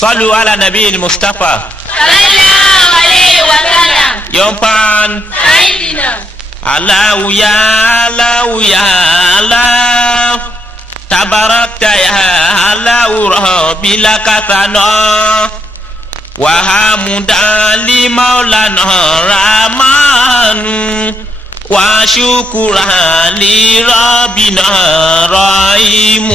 صلوا على نبي المصطفى صلى الله عليه وسلم. يومبان سيدنا الله يا الله يا الله تباركت يا الله ربي لك ثناء وحمدا لمولانا رحمن وشكرا لربنا رحيم.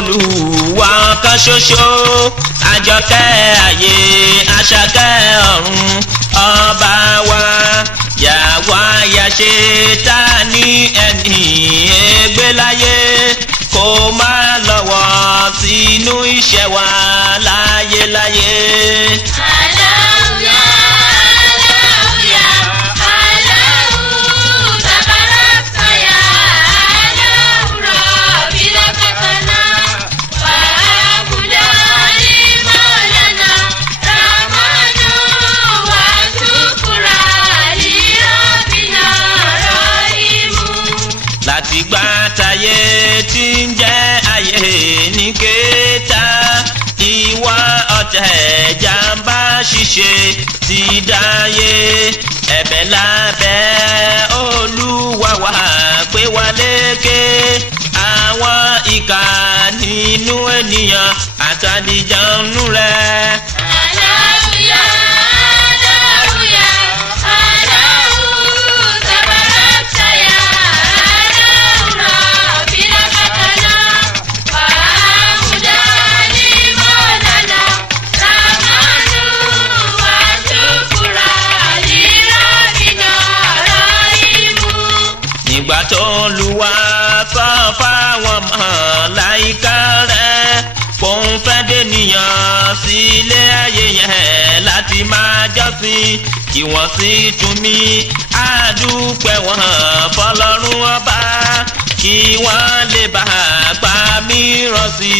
Olúwa kan ṣoṣo àjọkẹ́ ayé àṣàkẹ́ ọ̀run ọba wa yàwá yàṣe tá ní ẹni ègbé láyé kó má lọ́wọ́ sínú iṣẹ́ wa láyé láyé. Látìgbà táyé tí ń jẹ́ ayé ní kéta ìwà ọ̀tẹ̀ jàmbá ṣíṣe ti dáyé ẹ̀bẹ̀ lábẹ́ Olúwa wa pé wá lékè àwọn ìkà nínú ènìyàn àtàlìjànú rẹ̀. Nígbà tó Olúwa sọ fáwọn màláíkà rẹ̀ kó ń fẹ́ dènìyàn sílé ayé yẹn láti máa jọ́sìn kí wọ́n sì tún mí àdúpẹ́ wọn fọlọ́run ọba kí wọ́n lè bá gbà mí rọ̀ sí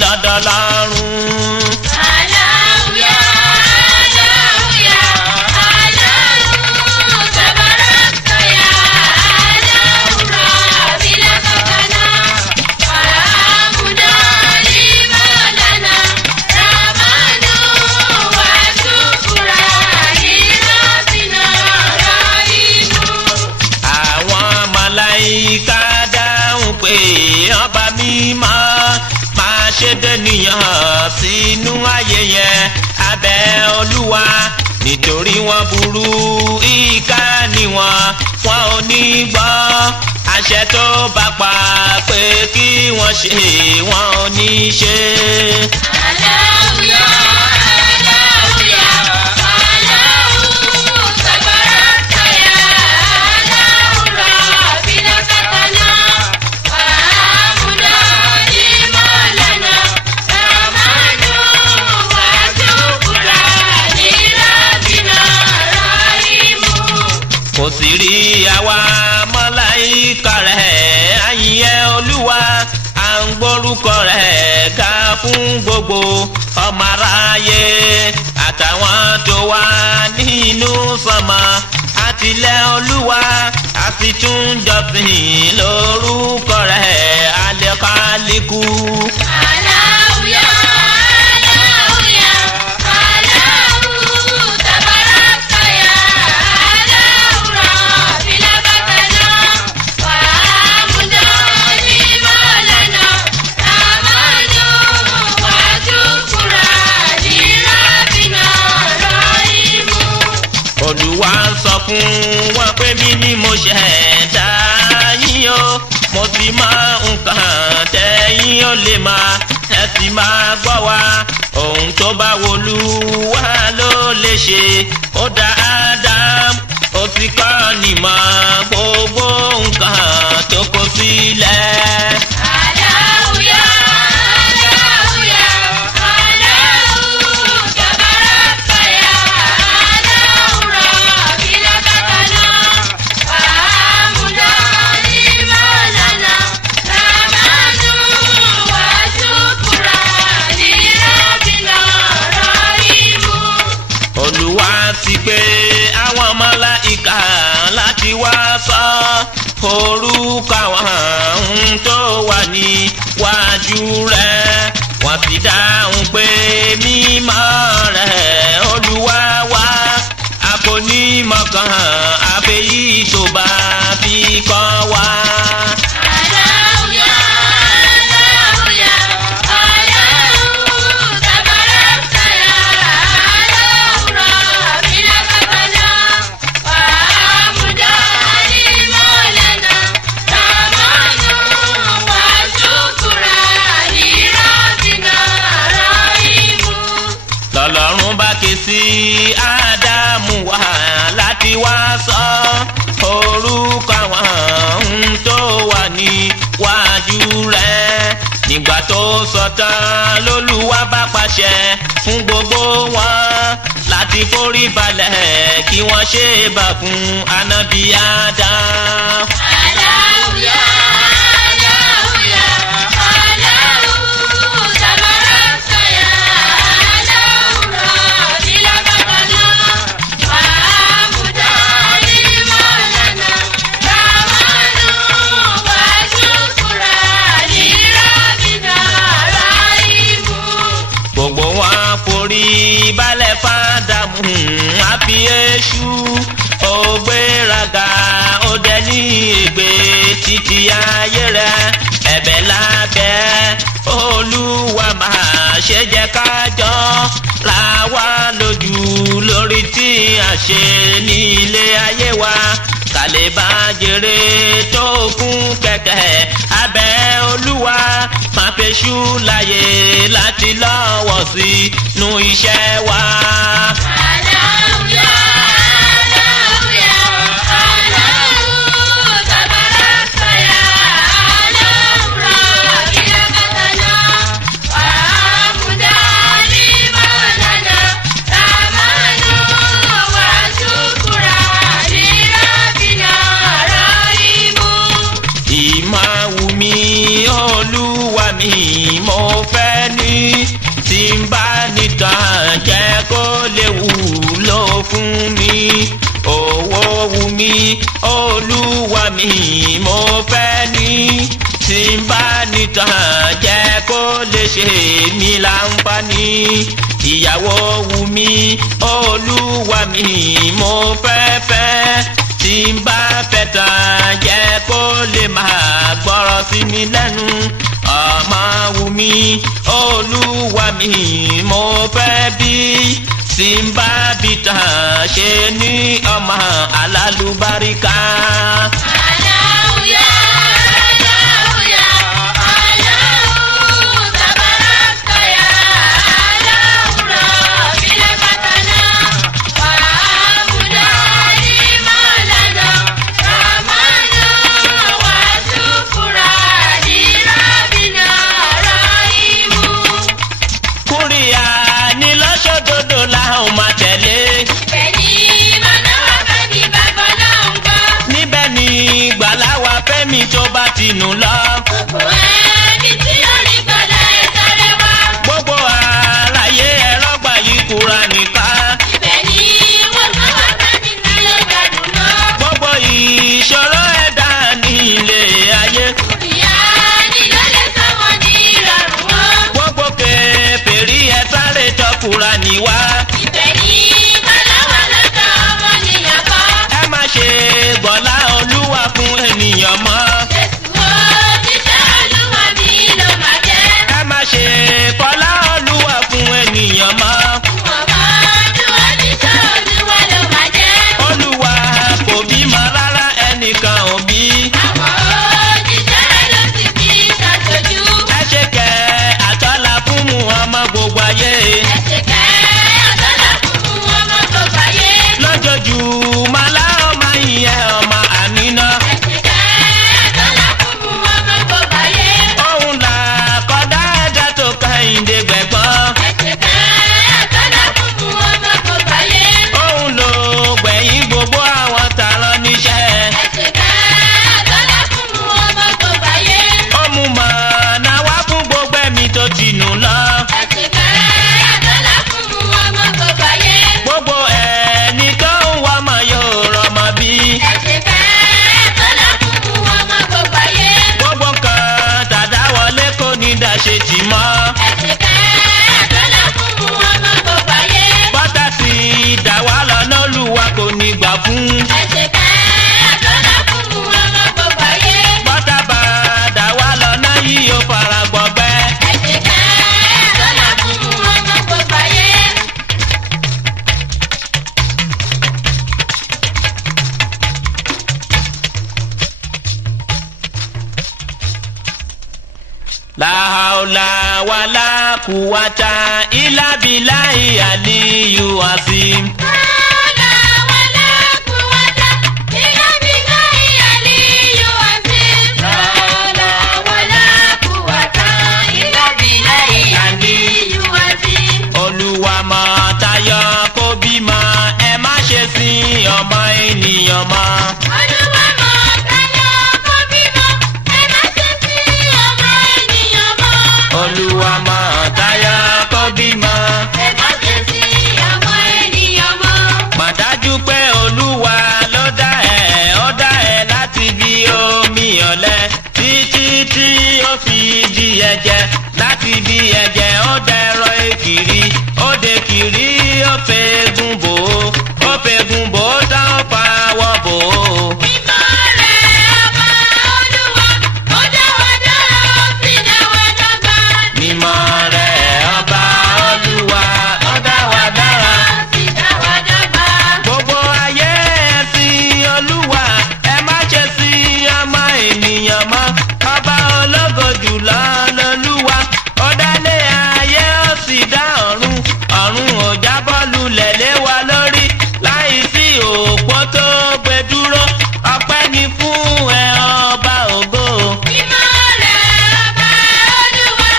lọ́dọ̀ Ọlọ́run. Pé ọba mímọ́ máa ṣe dènìyàn sínú ayé yẹn abẹ́ Olúwa nítorí wọ́n burú ìkà ni wọ́n ò ní gbọ́ àṣẹ tó bá pa pé kí wọ́n ṣe wọ́n ò ní ṣe. Kò sì rí àwa màláíkà rẹ̀ àyìnyẹ Olúwa à ń gbórúkọ rẹ̀ ká fún gbogbo ọmọ aráyé àtàwọn tó wà nínú sánmọ̀ àtìlẹ̀ Olúwa àti tún jọ́sìn lórúkọ rẹ̀ Al-Khaliqu. Olúwa sọ fún wọn pé mi ni mo ṣẹ̀dá yín o mo sì mọ nǹkan tẹ́yìn ó lè máa ẹ sì máa gbọ́ wa ohun tó bá w'Olúwa ló lè ṣe ó dá Ádámù ó sì kọ́ nímọ̀ gbogbo nǹkan tó kó sílẹ̀. orúkọ àwọn ohun tó wà níwájú rẹ̀ wọ́n sì dáhùn pé mímọ́ rẹ̀ Olúwa wa a kò ní mọ̀kàn àfẹ́yí tó bá fi kọ́ wa. Ọlọ́run bá ké sí Ádámù wá láti wá sọ orúkọ àwọn ohun tó wà níwájú rẹ̀. Nígbà tó sọ tán l'Olúwa bá pàṣẹ fún gbogbo wọn láti forí balẹ̀ kí wọ́n ṣe bá fún ànábì Ádámù. Gbogbo wọn forí balẹ̀ f'Ádámù àfi Èṣù ó gbéraga ó dẹ̀ ní ègbé títí ayé rẹ̀. Ẹ̀bẹ̀ lábẹ́ Olúwa máa ṣe jẹ́ ká jọ ra wá lójú lórí tí a ṣe ní ilé ayé wa ká lè bá jèrè tó kún kẹ̀kẹ́ abẹ́ Olúwa máa f'Èṣù láyè láti lọ́wọ́ sínú iṣẹ́ wa. Olúwa mi mo fẹ́ ní tí n bá nìkan jẹ́ kó lè wúlò fún mi. Owó wù mí Olúwa mi mo fẹ́ ní tí n bá nìkan jẹ́ kó lè ṣe mí láǹfààní. Ìyàwó wù mí Olúwa mi mo fẹ́ fẹ́ tí n bá fẹ́ tán jẹ́ kó lè máa gbọ́rọ̀ sí mi lẹ́nu. Ọmọ wù mí Olúwa mi mo fẹ́ bí tí n bá bí tán ṣe ní ọmọ alálùbáríkà. Tó bá ti nù lọ. Gbogbo ẹni tí ó ní gbọ́dọ̀ ẹ̀ sáré wá. Gbogbo àlàyé ẹ̀rọ gbà yí Kùránì ká. Ibẹ̀ ni wọ́n sọ wá sẹ́ni tí ó gbádùn lọ. Gbogbo ìṣòro ẹ̀dá ní ilé ayé. Ìyá ni ló lè sọ wọ́n ní ìrọ̀rùn wọn. Gbogbo kèfèrí ẹ̀ sáré tọ Kùránì wá. Ibẹ̀ ni bọ́lá wà lọ́dọ̀ ọmọnìyàn kan. Ẹ má ṣe gbọ́lá Olúwa fún ènìyàn mọ́. Ṣe fọlá Olúwa fún ènìyàn mọ́. Olúwa kò bímọ rárá ẹnìkan ò bí. Ẹ ṣe kẹ́ àtọ́lá fún Muhammad gbogbo ayé. Lójoojúmọ́ láwọn máa ń yẹ ọmọ Àmínà. Òun là kọ́dá ẹ̀dá tó Kẹ́hìndé gbẹ̀gbọ́n. Òun ló gbẹ̀yìn gbogbo àwọn tààrọ̀ níṣẹ́. Ó mú mọ̀nà wá fún gbogbo ẹ̀mí tó ti nù lọ. Gbogbo ẹni tó ń wá mọ̀ yóò láhàólà wàlá kùwàtà ìlàbíláì àlíyù àsìm. Olúwa mọ̀ tayọ kó bímọ ẹ má ṣe sin ọmọ ènìyàn mọ́. Olúwa mọ̀ tayọ kó bímọ ẹ má ṣe sin ọmọ ènìyàn mọ́. Olúwa mọ̀ tayọ kó bímọ ẹ má ṣe sin ọmọ ènìyàn mọ́. mà dájú pé Olúwa ló dá ẹ láti bí omi ọ̀lẹ títí tí ó fi di ẹ̀jẹ̀ láti bí ẹ̀jẹ̀ ó dẹ̀rọ èkìrí ó de kìrí ó fẹ́gun bò ó tán ó pawọ́ bò ó. Mímọ́ rẹ̀ ọba Olúwa ó dá wa dára ó sì dá wa dọ́gba. Mímọ́ rẹ̀ ọba Olúwa ó dá wa dára. Ó sì dá wa dọ́gba. Gbogbo ayé ẹ sìn Olúwa ẹ má ṣe sìn ọmọ ènìyàn mọ́ ọba ológo jùlọ lolúwa ó dálé ayé ó sì dá ọ̀run ò jábọ́ lulẹ̀ lé wa lórí láì sí òpó tó gbé dúró ọpẹ́ ni fún ẹ ọba ògo. Mímọ́ rẹ̀ ọba Olúwa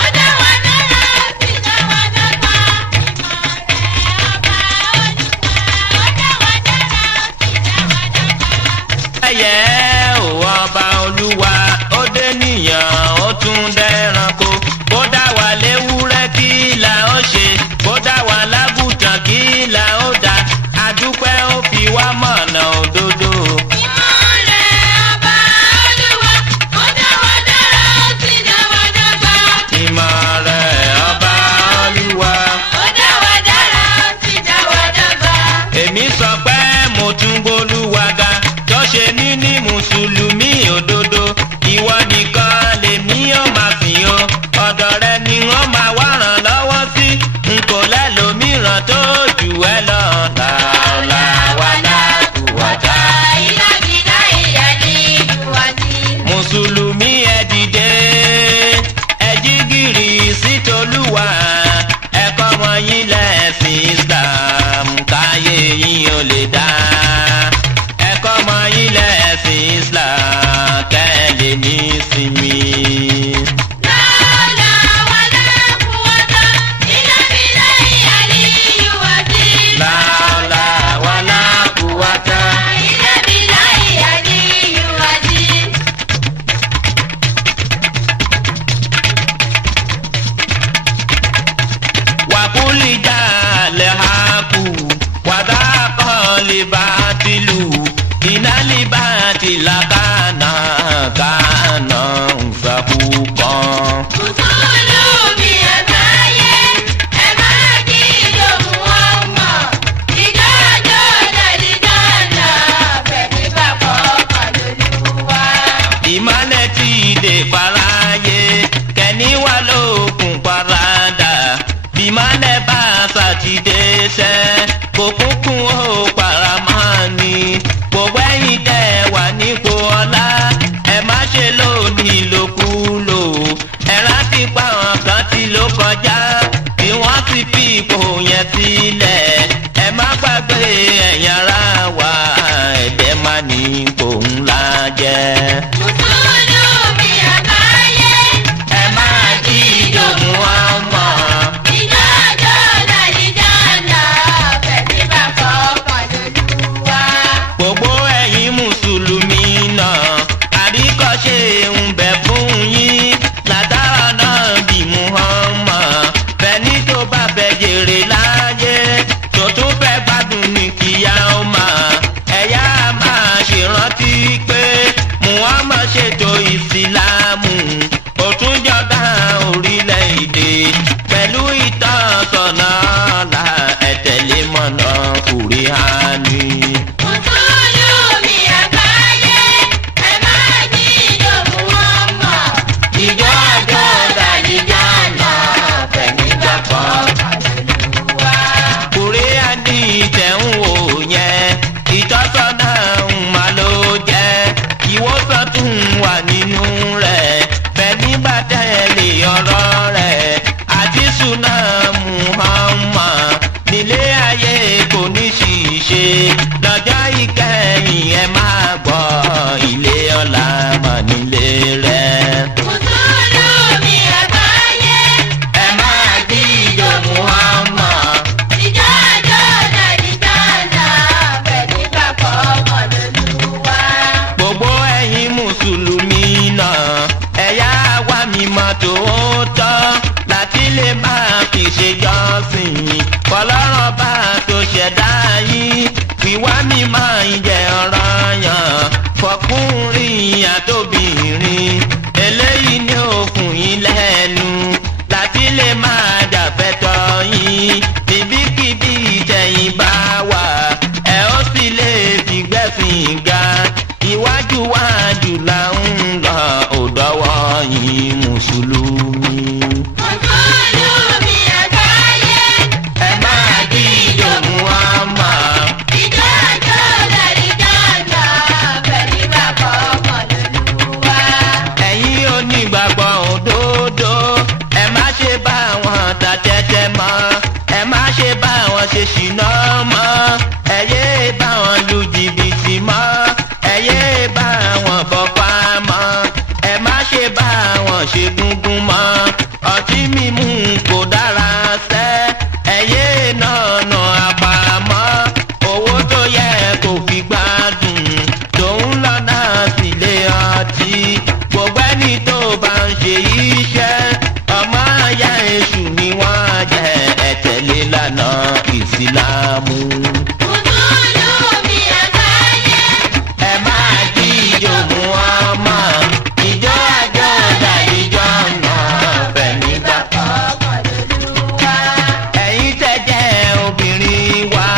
ó dá wa dára ó sì dá wa dọ́gba. Mímọ́ rẹ̀ ọba Olúwa ó dá wa dára ó sì dá wa dọ́gba. Ẹyẹ ò ọba Olúwa ó dé níyàn ó tún dẹranko bó dá wa léwúrẹ́ kí là ó ṣe bó dá wa lágùtàn kí là ó dá adúpẹ́ ó fi wá mọ̀nà òdodo. Mímọ́ rẹ̀ ọba Olúwa ó dá wa dára ó sì dá wa dọ́gba. Ìmọ̀ rẹ̀ ọba Olúwa. Ó dá wa dára ó sì dá wa dọ́gba. Èmi sọ pé mo tún gbólúwa ga tó ṣe mí ní mùsùlùmí òdodo ìwọ nìkan lèmi ó máa sìn o ọ̀dọ̀ rẹ ni wọ́n máa wá ràn lọ́wọ́ sí n kò lẹ́lòmíràn tó jù ẹ́ lọ. Láòlà wàlá kùwàtà. Ìlàgídá ìyá ní ìwádìí. Mùsùlùmí ẹ dìde ẹ jí gìrì sí tolúwa ẹ kọ́ ọmọ yín lẹ́sìn Islam káyé yín ò lè dá ẹ kọ́ ọmọ yín lẹ́sìn Islam kẹ́ ẹ lè ní sinmi. Láòlà wàlá kùwàtà ìlàgídá ìyá ní ìwádìí. Láòlà wàlá kùwàtà. Ìlàgídá ìyá ní ìwádìí. Wàkúlì jàlẹ̀ hàkù wàdàkọ̀ lè bá tìlù iná lè bá tìlà kànà ìfàkùkàn. Mùsùlùmí àgbáyé ẹ máa kí ìdòmù ọmọ ìdájọ́ dàdídànà bẹ̀mí bàbọ̀ pàlólúwa. Ìmọ̀lẹ̀ tí ìdè faráyé kẹ́ni wà lókun parada bímọ̀lẹ̀ bá sàtìdé sẹ́ kò kúnkún ó paramọ́ ni gbogbo ẹ̀yin tẹ́ wà nípò gbẹ̀sìn ga iwájú wájú là ń lọ òdọ́wọ́ yìí mùsùlùmí. Mùsùlùmí àgbáyé. Ẹ máa jíjó Muhammad. Ìjọ àjọ làlìjọ́ lọ pẹ̀lú bàbá ọmọ lólúwa. Ẹ̀yin onígbàgbọ́ òdodo ẹ má ṣe bá wọn ta tẹ́tẹ́ mọ́ ẹ má ṣe bá wọn ṣe ṣìnà mọ́ ẹ yé bá wọn lu jìbìtì mọ́ ẹ yé bá wọn bọ́pá mọ́ ẹ má ṣe bá wọn ṣe gúngún mọ́ ọtí mímu kò dára sẹ́ ẹ yé nànà àpamọ́ owó tó yẹ kó fi gbádùn tòun lọ́nà sílé ọtí gbogbo ẹni tó bá ń ṣe iṣẹ́ ọmọ ayá èṣù ni wọ́n jẹ́ ẹ tẹ̀lé lánà ìsìlámù. Mùsùlùmí àgbáyé. Ẹ máa jíjó Muhammad ìjọ àjọ dàdíjọ́ náà bẹ̀ nígbà Ọmọ lólúwa. ẹ̀yin tẹ́ jẹ́ obìnrin wa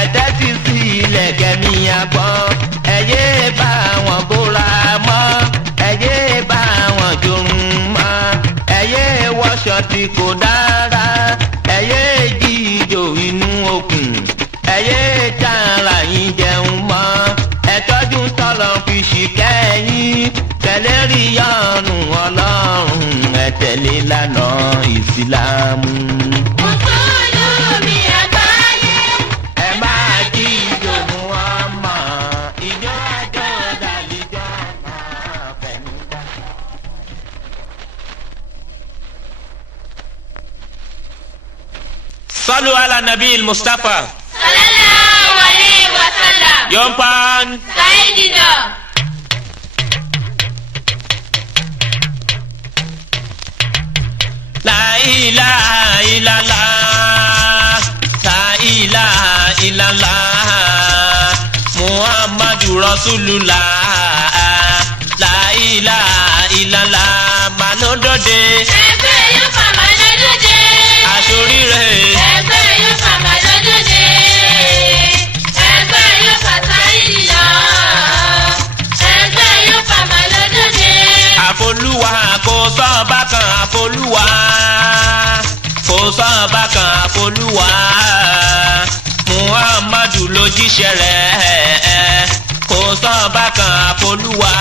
ẹ tẹ́tí sí ilẹ̀ kẹ́mi àgbọ̀ ẹ yé bá wọn bóra mọ́ ẹ yé bá wọn jorun mọ́ ẹ yé wọṣọ tí kò dára ẹ yé jíjó inú òkun ẹ yé tààrà yín jẹun mọ́ ẹ tọ́jú tọ́lọ́ fi ṣìkẹ́yìn tẹ̀lé rí yọ̀nù ọlọ́run ẹ tẹ̀lé lánà ìsìlámù. Mùsùlùmí àgbáyé. Ẹ máa jíjó Muhammad ìjọ àjọ dàlíjọ́ máa fẹ̀ nígbà. Sallu ala Nabil Mustafa. Sallallahu alaihi wasallam. Yompan. Sayyidina. La ilaha illallah. La ilaha illallah. Muhammadu Rasulullah. La ilaha illallah. Manodode. Ẹgbẹ́ yóò fàmà lójúde. Aṣoríire. Ẹgbẹ́ yóò fàmà lójúde. Ẹgbẹ́ yóò fàtà ìdíyọ. Ẹgbẹ́ yóò fàmà lójúde. Àfolúwa kò sọ́ọ̀bá kan àfolúwa. Kò sọ́ọ̀bá kan àfolúwa. Muhammadu ló jíṣẹ́ rẹ̀. Kò sọ́ọ̀bá kan àfolúwa.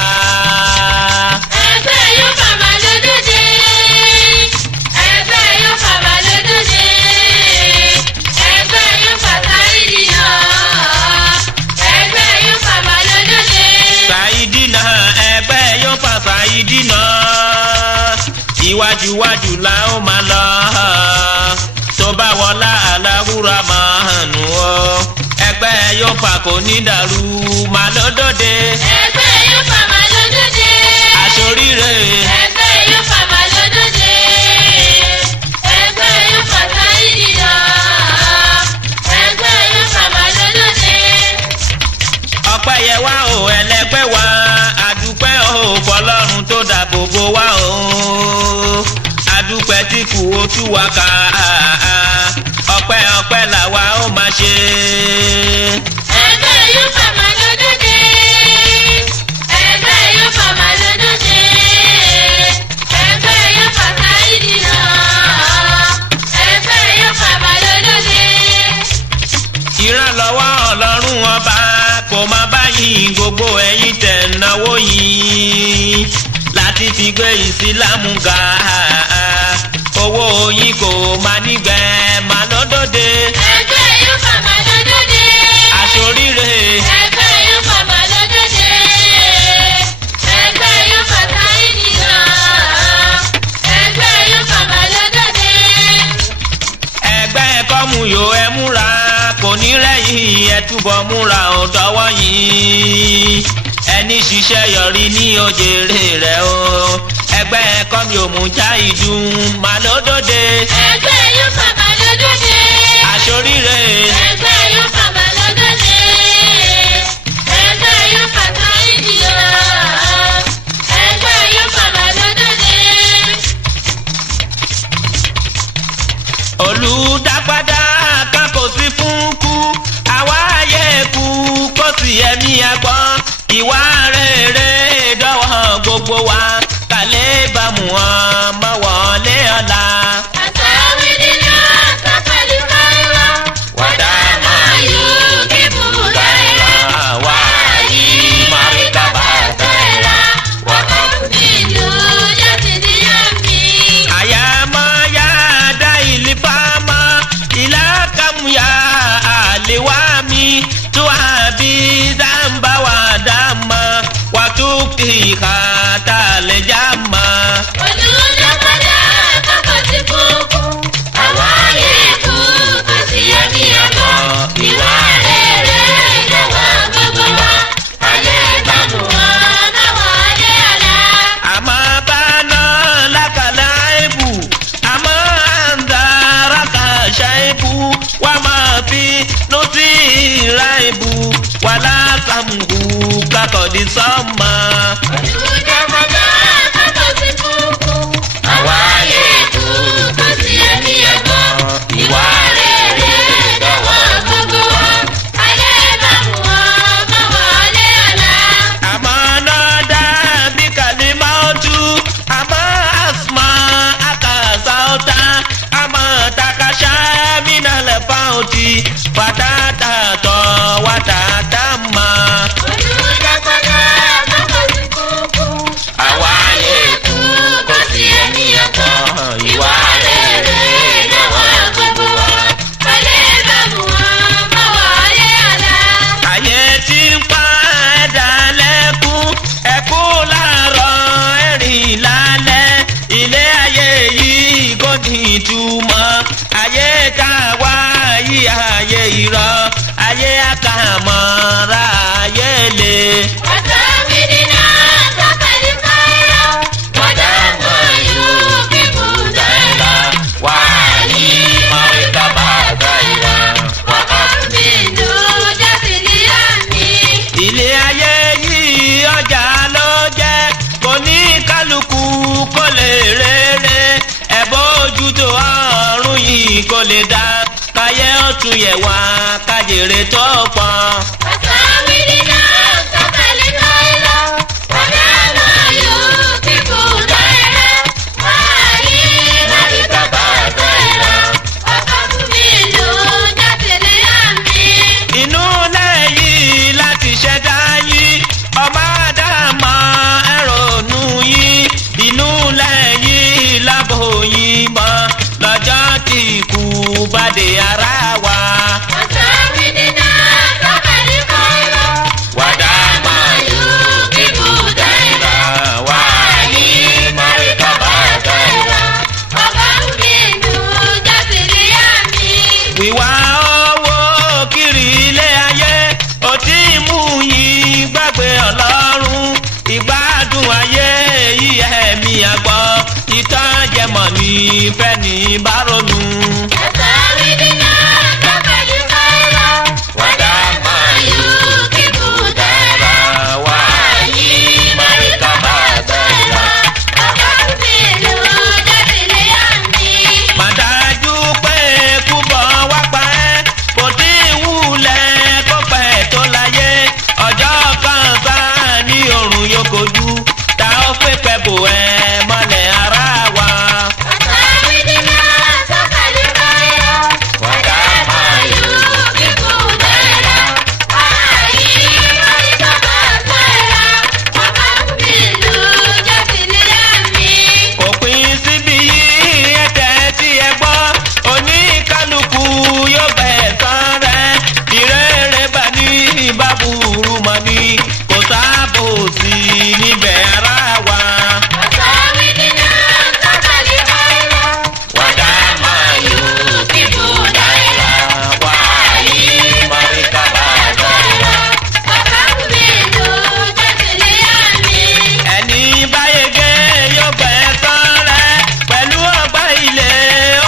Ẹgbẹ́ yóò fàmà lójúde. Ẹgbẹ́ yóò fàmà lójúde. Ẹgbẹ́ yóò fàtà ìdíyọ. Ẹgbẹ́ yóò fàmà lójúde. Sàìdínà ẹgbẹ́ yóò fà Sàìdínà. Iwájúwájú la ó máa lọ. Tó bá wọlá aláwúrà máa nù ọ́. Ẹgbẹ́ yóò fà kò ní dàrú máa lódòde. Ẹgbẹ́ yóò fàmà lójúde. Aṣoríire. Ẹgbẹ́ yóò fàmà lójúde. Ẹgbẹ́ yóò fàtà ìdíyọ. Ẹgbẹ́ yóò fàmà lójúde. Ọpẹ́ yẹ wá o ẹlẹgbẹ́ wa àdúpẹ́ o fọlọ́run tó dáàbò bò wá o àdúpẹ́ tí kù ó tú wa ká ọpẹ́ ọpẹ́ làwa ó máa ṣe. Ẹgbẹ́ yóò fàmà lójúde. Ẹgbẹ́ yóò fàmà lójúde. Ẹgbẹ́ yóò fàtà ìdíyọ. Ẹgbẹ́ yóò fàmà lójúde. Ìrànlọ́wọ́ ọlọ́run ọba kò má báyìí gbogbo ẹ̀yin tẹ̀ náwó yìí láti fi gbé ìsìlámù ga owó yín kò má nígbẹ́ má lódòde. Ẹgbẹ́ yóò fàmà lójúde. Aṣoríire. Ẹgbẹ́ yóò fàmà lójúde. Ẹgbẹ́ yóò fàtà ìdíyọ. Ẹgbẹ́ yóò fàmà lójúde. Ẹgbẹ́ kọ́mù yóò ẹ múra kò ní rẹ̀yìn ẹ túbọ̀ múra ò dọ́wọ́ yìí ẹni ṣiṣẹ́ yọrí ní òjèrè rẹ̀ o ẹgbẹ́ kọ́mù yóò mú já ìdùn má lódòde. Ẹgbẹ́ yóò fàmà lójúde. Aṣoríire. Ẹgbẹ́ yóò fàmà lójúde. Ẹgbẹ́ yóò fàtà ìdíyọ. Ẹgbẹ́ yóò fàmà lójúde. Olùdápadà kan kò sí fún kú àwa ayé kú kò sí tiẹ̀ ní agbọ́n ìwà rere dọ́wọ́ gbogbo wa kálẹ̀ bá mú wọn mọ́ wọlé ọ̀la. Kata le jama. Olùdó padà kọ́kọ́ sí kúkú. Àwọn ayé kú kò sí ẹni ẹ̀kọ́. Ìwà rere lọ́wọ́ gbogbo wa. Alẹ́ ìbámu wọn káwọn alẹ́ àlá. Àmọ́ báná lákàlà ibù. Àmọ́ àǹdàràkà ṣàìbù. Wà máa fi nùtì ìrà ibù. Wà látàmùhù kakọ̀dí sọ́mà. Patata to watata ma. Olùdó padà kọ́kọ́ sí kúkú. Àwa lè kú kò sí ẹni ẹ̀kọ́. Ìwà rere lọ́wọ́ gbogbo wa. Alẹ́ ìbámu wọn mọ́ wọlé àlá. Ayé tí ń pa ẹ̀dá lẹ́kún, ẹkún láàárọ̀ ẹ̀rìn lálẹ́. Ilé ayé yìí kò ní ìtumọ̀. Ayé tá a wá yí ayé irọ́. Ayé àkàmọ́ra ayé le. Ọ̀tá mi dínà sọ́kàlì káyọ̀. Wọ́dà mọ̀ yóò bí bùdá ẹ̀rọ. Wàyí mọ̀ríkà bàbá ìlà. Wọ́kọ̀ mi ló jáde ní àmì. Ilé ayé yìí ọjà ló jẹ́, kò ní kálukú kó lè rere. Ẹ̀bọ́ ojú tó ọ̀run yìí kò lè dá. Káyé ọ̀tún yẹ̀ wá kájèrè tó pọ̀. Ọ̀tá mi dínà sọ́kàlì káyọ̀. Wọ́dà mọ̀ yóò bí bùdá ẹ̀rọ. Wàyí mọ̀ríkà bàbá ẹ̀rọ. Wọ́kọ̀ mi ló jáde ní àmì. Inú lẹ́yìn láti ṣẹ̀dá yín, ọmọ Ádámọ̀ ẹ̀rọ̀nù yín. Inú lẹ́yìn lábò yín mọ́ lọ́jọ́ tí ikú bá dé ara wa. Ọ̀tá mi dínà sọ́kàlì káyọ̀. Wàdà Wọ́dà mọ̀ yóò bí bùdá ẹ̀rọ. wàyí mọ̀ríkà bàbá ìlà. Wọ́kọ̀ mi ló jáde ní àmì. Wíwá owó kiri ilé ayé ó ti mú yín gbàgbé Ọlọ́run. Ìgbádùn ayé yìí ẹ̀mí àgbọ̀ ìtànjẹmọ̀ ní fẹ́ni bá ronú. Ọ̀tá mi dínà sọ́kàlì káyọ̀. Wọ́dà mọ̀ yóò bí bùdá ẹ̀rọ. Wàyí mọ̀ríkà bàbá ìlà. Wọ́kọ̀ mi ló jáde ní àmì. Màdájú pé kúbọ̀ wá pa ẹ́, kò tí ì wúlẹ̀ kó pẹ́ tó láyé. Ọjọ́ kan sáà ní òrùn yóò kojú, ta ó fẹ́ pẹ́ bò ẹ́ mọ́lẹ̀ ara wa. Ọ̀tá mi dínà sọ́kàlì káyọ̀. Wàdà Wọ́dà mọ̀ yóò bí bùdá ẹ̀rọ. Wàyí mọ̀ríkà bàbá ẹ̀rọ. Wọ́kọ̀ mi ló jáde ní àmì. òpin síbi yìí ẹ̀tẹ̀ tí ẹ gbọ́, oníkálukú yóò gbẹ̀san rẹ̀. Ìrere bá ní bábùrú mọ́ ni, kò sábò sí níbẹ̀ ara wa. Ọ̀tá mi dínà sọ́kàlì káyọ̀. Wàdà Wọ́dà mọ̀ yóò bí bùdá ẹ̀rọ. wàyí mọ̀ríkà bàbá ìlà. Wọ́kọ̀ mi ló jáde ní àmì. Ẹni báyege yóò gbẹ̀san rẹ̀ pẹ̀lú ọgbà ilé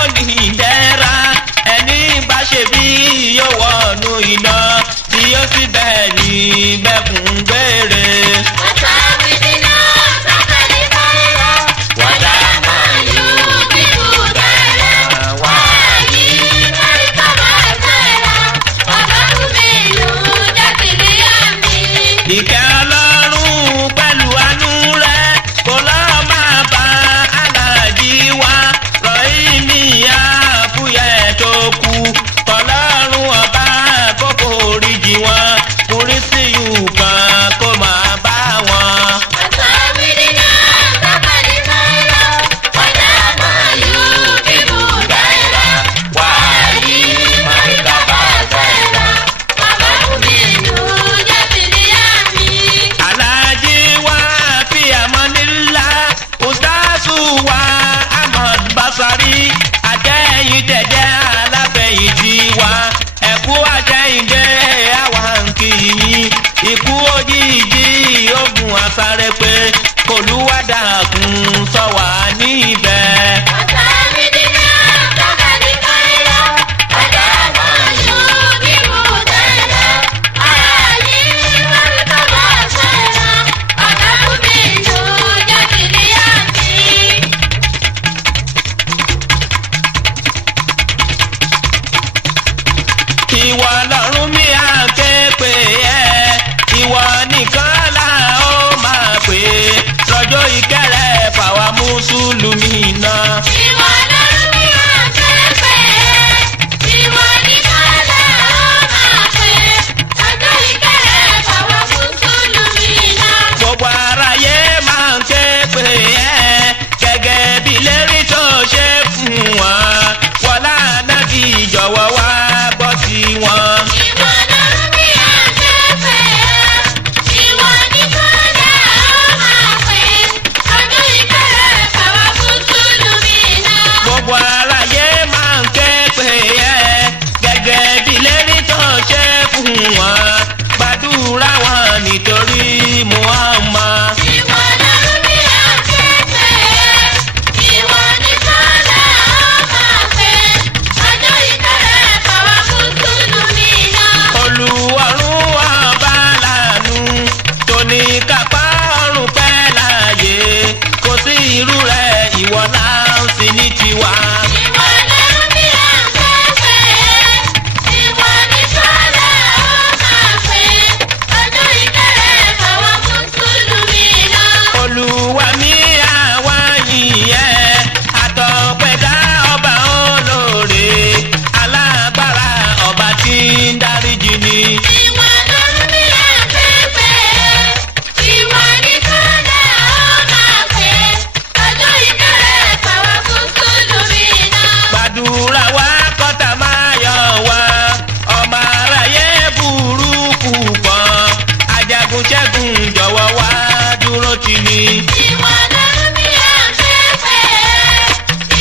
onídẹ̀ra. Ẹni bá ṣe bí yóò wọnú iná tí yóò sì bẹ́ẹ̀ ní bẹ́kùn gbére. Ọ̀tá mi dínà sọ́kàlì káyọ̀. Wàdà Wọ́dà mọ̀ yóò bí bùdá ẹ̀rọ. Wàyí mọ̀ríkà bàbá ẹ̀rọ. Wọ́kọ̀ mi ló jáde ní àmì. ìkẹ́ ọlọ́run pẹ̀lú àánú rẹ̀ kó lọ́ọ́ máa bá aláàjì wa Rọ̀hìmí Àfúyẹ́ tó kú kọlọ́run ọba kókó oríjì wọn Kùrísíyù kan kó máa bá wọn. Basari àtẹ̀yìn tẹ̀jẹ́ aláfẹ̀yìntì wa ẹ̀kú àtẹ̀yìndé àwa ń kí yín ikú òjijì ogun àsáré pé k'Olúwadàkùn ṣọ́ wa níbẹ̀. Ìwọ lọ́run mi à ń ké pè ẹ́ ìwọ nìkan là ó máa pè é lọ́jọ́ ìkẹrẹ fàwa mùsùlùmí náà. Ìwọ lọ́run mi à ń ké pè ẹ́ ìwọ nìkan là ó máa pè é lọ́jọ́ ìkẹrẹ fàwa mùsùlùmí náà. Gbogbo aráyé máa ń ké pè ẹ́ gẹ́gẹ́ bí lérí tó ṣe fún wọn wọlá Nábì jọ̀wọ́ wá gbọ́ sí wọn. Ìwọ lọ́run mi à ń ké pè ẹ́ ìwọ nìkan là ó máa pè é lọ́jọ́ ìkẹrẹ fàwa mùsùlùmí náà. Gbogbo aráyé máa ń ké pè ẹ́ gẹ́gẹ́ bí lérí tó ṣe fún wọn gbàdúrà wọn nítorí Muhammad. Ìwọ lọ́run mi à ń ké pè ẹ́ ìwọ nìkan là ó máa pè é lọ́jọ́ ìkẹrẹ fàwa mùsùlùmí náà. Olúwarun ọba lànú tó ní kápá ọ̀run pẹ́ láàyè kò sí irú rẹ̀ ìwọ là ń sìn ní tiwa. Ìwọ lọ́run mi à ń ké pè ẹ́ ìwọ nìkan là ó máa pè é lọ́jọ́ ìkẹrẹ fàwa mùsùlùmí náà. Olúwa mi àwa yìnyẹn àtọ̀pẹ̀dá ọba olóore alágbára ọba tí ń dáríjì ni. Ìwọ lọ́run mi à ń ké pè ẹ́ ìwọ nìkan là ó máa pè é lọ́jọ́ ìkẹrẹ fàwa mùsùlùmí náà. Gbàdúrà wa kọ́tà máa yọ wá ọmọ aráyé burúkú pọ̀ ajagun ṣẹ́gun jọ̀wọ́ wá dúró tì mí. Ìwọ lọ́run mi à ń ké pè ẹ́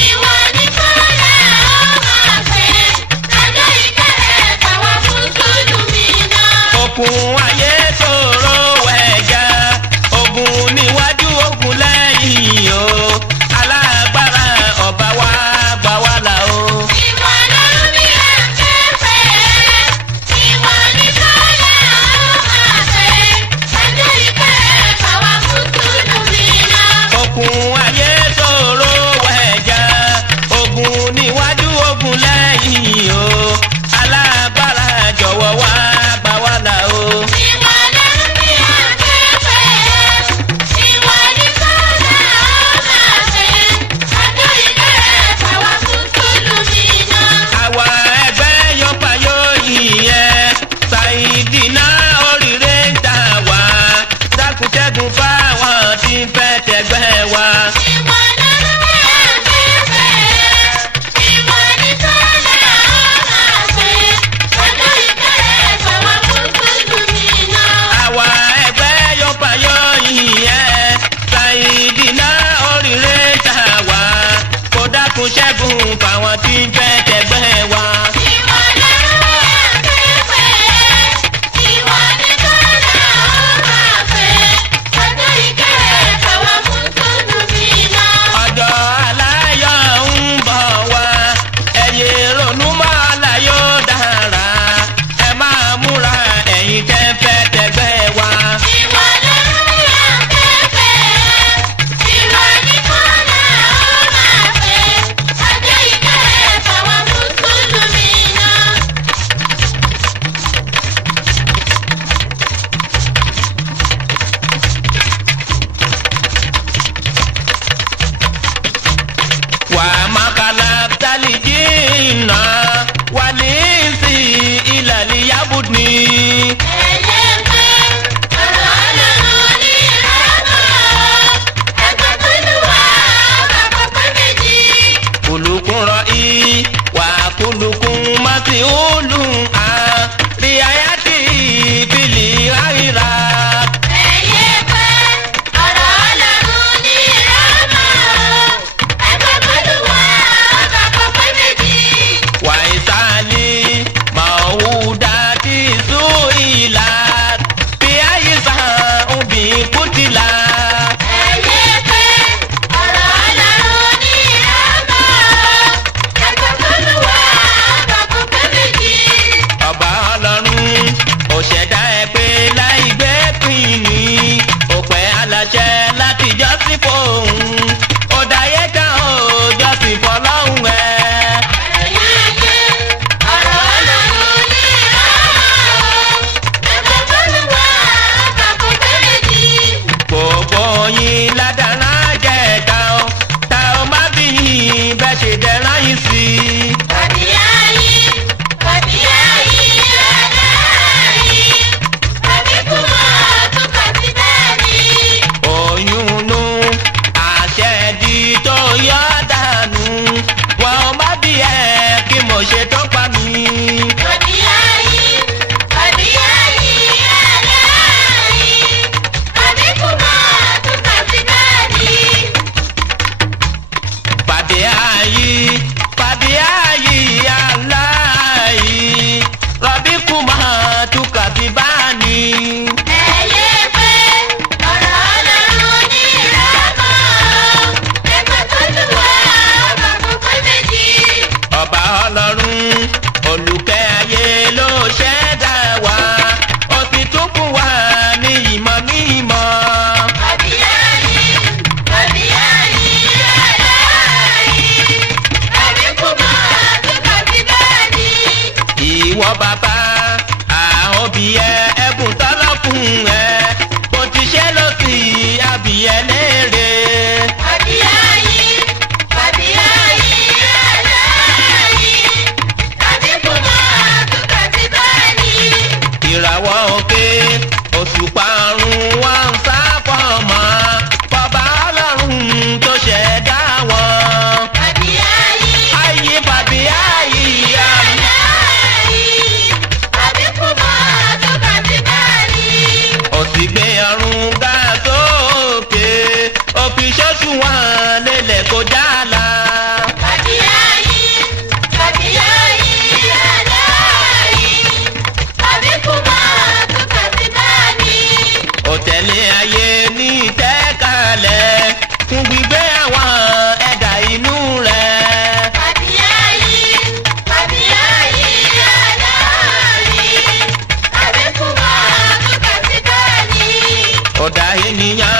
ìwọ nìkan là ó máa pè é lọ́jọ́ ìkẹrẹ fàwa mùsùlùmí náà. Òkun ayé ṣòro wẹ̀já ogun níwájú ogun lẹ́yìn o alágbára ọba wa gbà wá là o. Ìwọ lọ́run mi à ń ké pè ẹ́ ìwọ nìkan là ó máa pè é lọ́jọ́ ìkẹrẹ fàwa mùsùlùmí náà. Òkun ayé ṣòro wẹ̀já ogun níwájú ogun lẹ́yìn o alágbára jọ̀wọ́ wá gbà wá là o. Ìwọ lọ́run mi à ń ké pè ẹ́ ìwọ nìkan là ó máa pè é lọ́jọ́ ìkẹrẹ fàwa mùsùlùmí náà. Àwa ẹgbẹ́ yọpa yóò yìnyẹn Saidi náà oríire ń tà wá dákúnṣẹ́gun fáwọn tí ń fẹ́ tẹ̀gbẹ́ wa. Ìwọ lọ́run mi à ń ké pè ẹ́ ìwọ nìkan là ó máa pè é lọ́jọ́ ìkẹrẹ fàwa mùsùlùmí náà. Àwa ẹgbẹ́ yọpa yóò yìnyẹn Saidi náà oríire ń tà wá kó dákúnṣẹ́gun fáwọn tí ń fẹ́ tẹ̀gbẹ́ wa. Ìwọ lọ́run mi à ń ké pè ẹ́ ìwọ nìkan là ó máa pè é lọ́jọ́ ìkẹrẹ fàwa mùsùlùmí náà. Ọjọ́ aláyọ̀ ń bọ̀ wá ẹ̀yẹ ronú mọ́ láyọ̀ dára ẹ máa múra ẹ̀yin tẹ́ fẹ́ tẹ̀gbẹ́ wa. Ìwọ lọ́run mi à ń ké pè ẹ́ ìwọ nìkan là ó máa pè é lọ́jọ́ ìkẹrẹ fàwa sì gbé ọrùn ga sókè ó fi ṣóṣùwọ̀n lélẹ̀ kó jàlá. Òtẹ̀lé ayé ní ìtẹ́kalẹ̀ fún gbígbé àwọn ẹ̀dá inú rẹ̀. Ọ̀dà ènìyàn